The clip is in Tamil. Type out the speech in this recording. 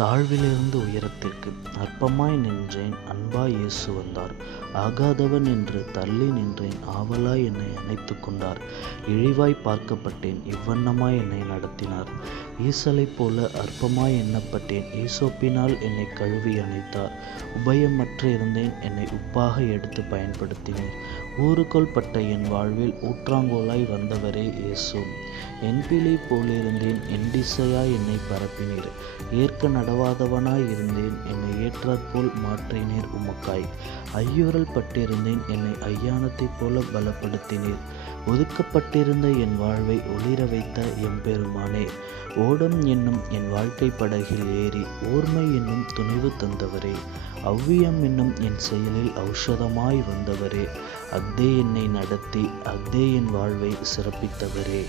தாழ்விலிருந்து உயரத்திற்கு அற்பமாய் நின்றேன், அன்பாய் இயேசு வந்தார். ஆகாதவன் என்று தள்ளி நின்றேன், ஆவலாய் என்னை அணைத்து கொண்டார். இழிவாய் பார்க்கப்பட்டேன், இவ்வண்ணமாய் என்னை நடத்தினார். ஈசலைப் போல அற்பமாய் எண்ணப்பட்டேன், ஈசோப்பினால் என்னை கழுவி அணைத்தார். உபயமற்று இருந்தேன், என்னை உப்பாக எடுத்து பயன்படுத்தினீர். ஊறுகோல் பட்ட என் வாழ்வில் ஊற்றாங்கோலாய் வந்தவரே இயேசு. என் பிழை போலிருந்தேன், என் திசையாய் என்னை பரப்பினீர். ஏற்க நடவாதவனாய் இருந்தேன், என்னை ஏற்றாற்போல் மாற்றினீர் உமக்காய். ஐயுறல் பட்டிருந்தேன், என்னை ஐயானத்தைப் போல பலப்படுத்தினீர். ஒதுக்கப்பட்டிருந்த என் வாழ்வை ஒளிர வைத்த எம்பெருமானே, ஓடம் என்னும் என் வாழ்க்கை படகில் ஏறி ஓர்மை என்னும் துணிவு தந்தவரே, அவ்வியம் என்னும் என் செயலில் ஔஷதமாய் வந்தவரே, அக்தே என்னை நடத்தி அக்தே என் வாழ்வை சிறப்பித்தவரே.